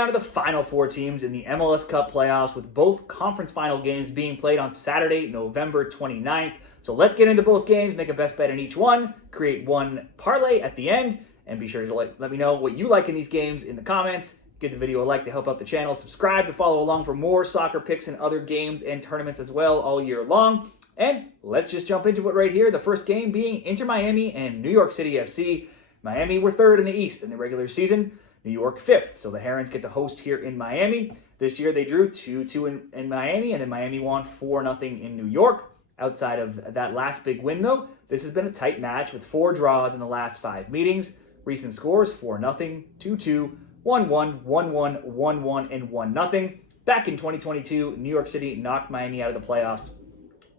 down to the final four teams in the MLS Cup playoffs, with both conference final games being played on Saturday, November 29th. So let's get into both games, make a best bet in each one, create one parlay at the end, and be sure to let me know what you like in these games in the comments. Give the video a like to help out the channel. Subscribe to follow along for more soccer picks and other games and tournaments as well all year long. And let's just jump into it right here. The first game being Inter Miami and New York City FC. Miami were third in the East in the regular season. New York fifth. So the Herons get the host here in Miami. This year they drew 2-2 in Miami, and then Miami won 4-0 in New York. Outside of that last big win, though, this has been a tight match with 4 draws in the last 5 meetings. Recent scores: 4-0, 2-2, 1-1, 1-1, 1-1, and 1-0. Back in 2022, New York City knocked Miami out of the playoffs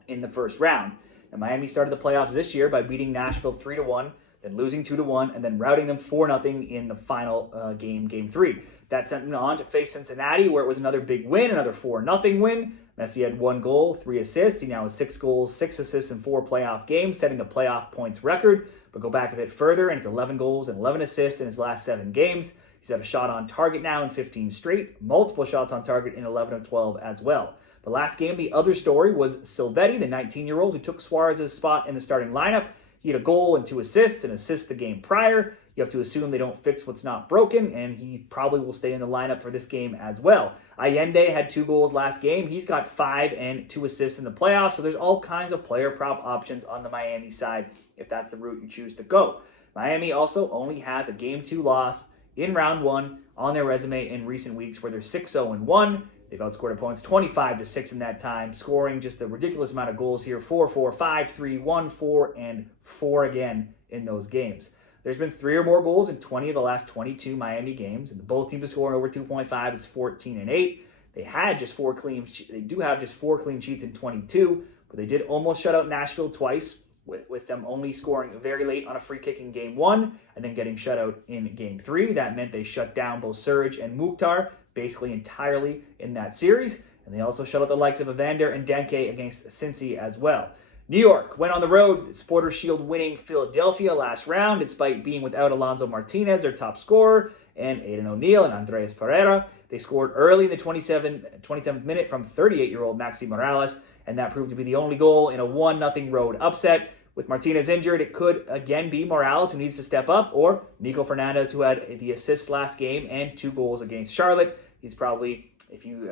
in the first round. And Miami started the playoffs this year by beating Nashville 3-1, then losing 2-1, and then routing them 4-0 in the final game, Game 3. That sent them on to face Cincinnati, where it was another big win, another 4-0 win. Messi had 1 goal, 3 assists. He now has 6 goals, 6 assists in 4 playoff games, setting the playoff points record. But go back a bit further, and it's 11 goals and 11 assists in his last 7 games. He's had a shot on target now in 15 straight, multiple shots on target in 11 of 12 as well. The last game, the other story, was Silvetti, the 19-year-old who took Suarez's spot in the starting lineup. He had a goal and 2 assists, and assist the game prior. You have to assume they don't fix what's not broken, and he probably will stay in the lineup for this game as well. Allende had 2 goals last game. He's got 5 and 2 assists in the playoffs, so there's all kinds of player prop options on the Miami side if that's the route you choose to go. Miami also only has a Game 2 loss in Round 1 on their resume in recent weeks, where they're 6-0-1. They've outscored opponents 25-6 in that time, scoring just a ridiculous amount of goals here: 4-4, 5-3, 1-4, and 4 again in those games. There's been 3 or more goals in 20 of the last 22 Miami games, and both teams are scoring over 2.5. It's 14-8. They had just 4 clean. They do have just 4 clean sheets in 22, but they did almost shut out Nashville twice, with them only scoring very late on a free kick in Game 1 and then getting shut out in Game 3. That meant they shut down both Surge and Mukhtar basically entirely in that series, and they also shut out the likes of Evander and Denke against Cincy as well. New York went on the road, Supporters Shield winning Philadelphia last round, despite being without Alonso Martinez, their top scorer, and Aiden O'Neill and Andres Pereira. They scored early in the 27th minute from 38-year-old Maxi Morales, and that proved to be the only goal in a 1-0 road upset. With Martinez injured, it could again be Morales who needs to step up, or Nico Fernandez, who had the assist last game and 2 goals against Charlotte. He's probably, if you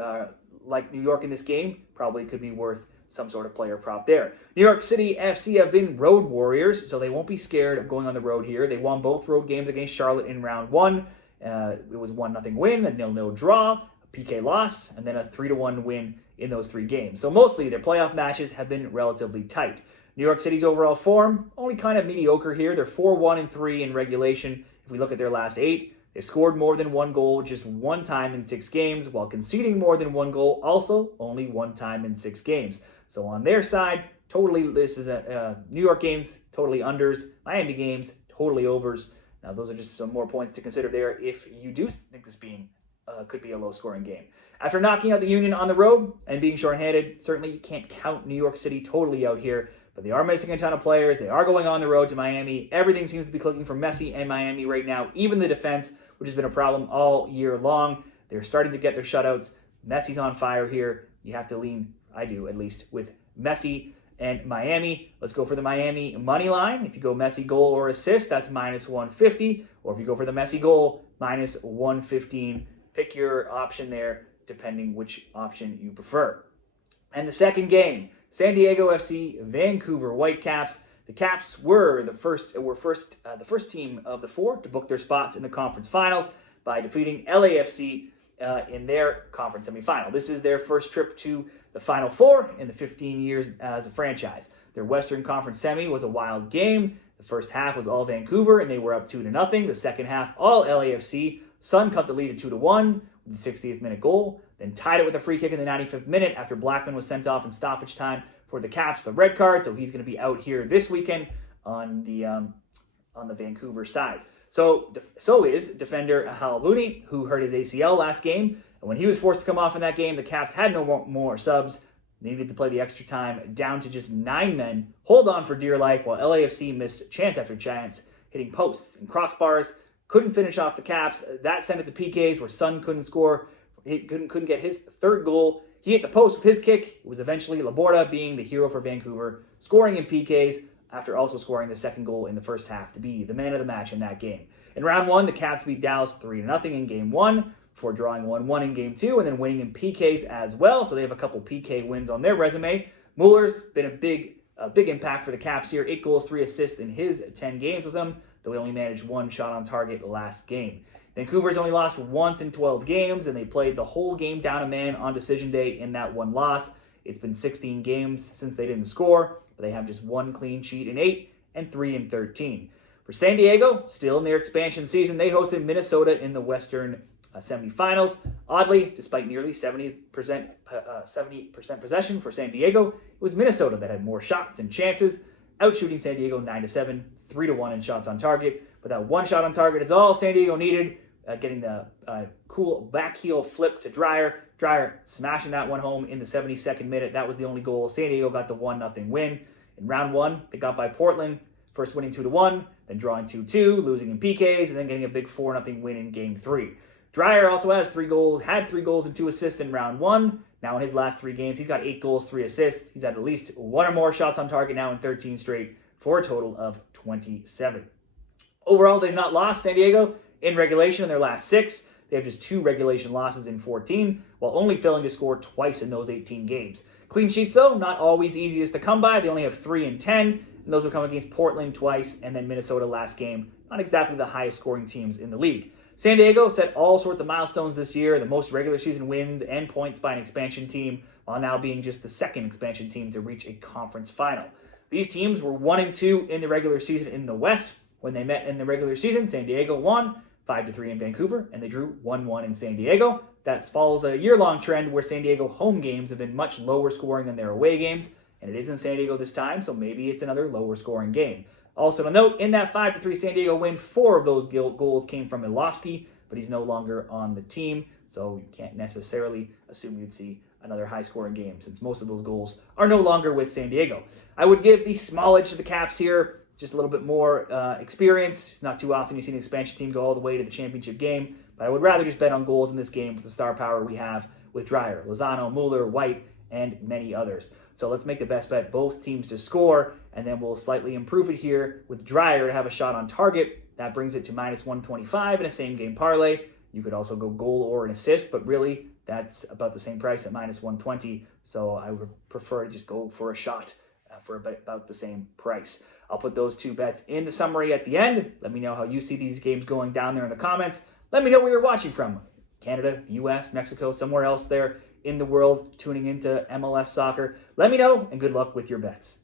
like New York in this game, probably could be worth some sort of player prop there. New York City FC have been road warriors, so they won't be scared of going on the road here. They won both road games against Charlotte in Round 1. It was 1-0 win, a 0-0 draw, a PK loss, and then a 3-1 win in those 3 games. So mostly their playoff matches have been relatively tight. New York City's overall form, only kind of mediocre here. They're 4-1-3 in regulation. If we look at their last 8, they've scored more than 1 goal just 1 time in 6 games, while conceding more than 1 goal also only 1 time in 6 games. So on their side, totally, this is New York games, totally unders. Miami games, totally overs. Now those are just some more points to consider there if you do think this could be a low-scoring game. After knocking out the Union on the road and being shorthanded, certainly you can't count New York City totally out here. But they are missing a ton of players. They are going on the road to Miami. Everything seems to be clicking for Messi and Miami right now, even the defense, which has been a problem all year long. They're starting to get their shutouts. Messi's on fire here. You have to lean, I do at least, with Messi and Miami. Let's go for the Miami money line. If you go Messi goal or assist, that's -150. Or if you go for the Messi goal, -115. Pick your option there, depending which option you prefer. And the second game, San Diego FC, Vancouver Whitecaps. The Caps were the first team of the 4 to book their spots in the conference finals by defeating LAFC in their conference semifinal. This is their first trip to the Final 4 in the 15 years as a franchise. Their Western Conference semi was a wild game. The first half was all Vancouver, and they were up 2-0. The second half, all LAFC. Sun cut the lead to 2-1 with the 60th minute goal, then tied it with a free kick in the 95th minute after Blackman was sent off in stoppage time for the Caps with a red card, so he's going to be out here this weekend on the Vancouver side. So is defender Halbuni, who hurt his ACL last game, and when he was forced to come off in that game, the Caps had no more subs. They needed to play the extra time down to just 9 men, hold on for dear life, while LAFC missed chance after chance, hitting posts and crossbars. couldn't finish off the Caps. That sent it to PKs where Son couldn't score. He couldn't get his third goal. He hit the post with hhis kick. It was eventually Laborda being the hero for Vancouver, scoring in PKs after also scoring the second goal in the first half to be the man of the match in that game. In round one, the Caps beat Dallas 3-0 in game one before drawing 1-1 in game two and then winning in PKs as well. So they have a couple PK wins on their resume. Mueller's been a big impact for the Caps here. 8 goals, 3 assists in his 10 games with them, though he only managed 1 shot on target last game. Vancouver's only lost once in 12 games, and they played the whole game down a man on decision day in that one loss. It's been 16 games since they didn't score, but they have just 1 clean sheet in 8 and 3 in 13. For San Diego, still in their expansion season, they hosted Minnesota in the Western semifinals. Oddly, despite nearly 70% possession for San Diego, it was Minnesota that had more shots and chances, outshooting San Diego 9-7, 3-1 in shots on target. But that 1 shot on target is all San Diego needed, getting the cool back heel flip to Dreyer. Dreyer smashing that one home in the 72nd minute. That was the only goal. San Diego got the 1-0 win. In round one, they got by Portland, first winning 2-1, then drawing 2-2, losing in PKs, and then getting a big 4-0 win in game 3. Dreyer also had 3 goals and 2 assists in round one. Now in his last 3 games, he's got 8 goals, 3 assists. He's had at least 1 or more shots on target now in 13 straight for a total of 27. Overall, they've not lost San Diego in regulation in their last 6. They have just 2 regulation losses in 14, while only failing to score twice in those 18 games. Clean sheets, though, not always easiest to come by. They only have 3 in 10, and those will come against Portland twice and then Minnesota last game. Not exactly the highest scoring teams in the league. San Diego set all sorts of milestones this year, the most regular season wins and points by an expansion team, while now being just the second expansion team to reach a conference final. These teams were 1-2 in the regular season in the West. When they met in the regular season, San Diego won 5-3 in Vancouver, and they drew 1-1 in San Diego. That follows a year-long trend where San Diego home games have been much lower scoring than their away games, and it is in San Diego this time, so maybe it's another lower scoring game. Also to note, in that 5-3 San Diego win, 4 of those goals came from Milovsky, but he's no longer on the team, so you can't necessarily assume you'd see another high-scoring game since most of those goals are no longer with San Diego. I would give the small edge to the Caps here, just a little bit more experience. Not too often you see an expansion team go all the way to the championship game, but I would rather just bet on goals in this game with the star power we have with Dreyer, Lozano, Mueller, White, and many others. So let's make the best bet both teams to score, and then we'll slightly improve it here with Dreyer to have a shot on target. That brings it to -125 in a same-game parlay. You could also go goal or an assist, but really that's about the same price at -120. So I would prefer to just go for a shot for about the same price. I'll put those 2 bets in the summary at the end. Let me know how you see these games going down there in the comments. Let me know where you're watching from. Canada, US, Mexico, somewhere else there in the world tuning into MLS soccer. Let me know, and good luck with your bets.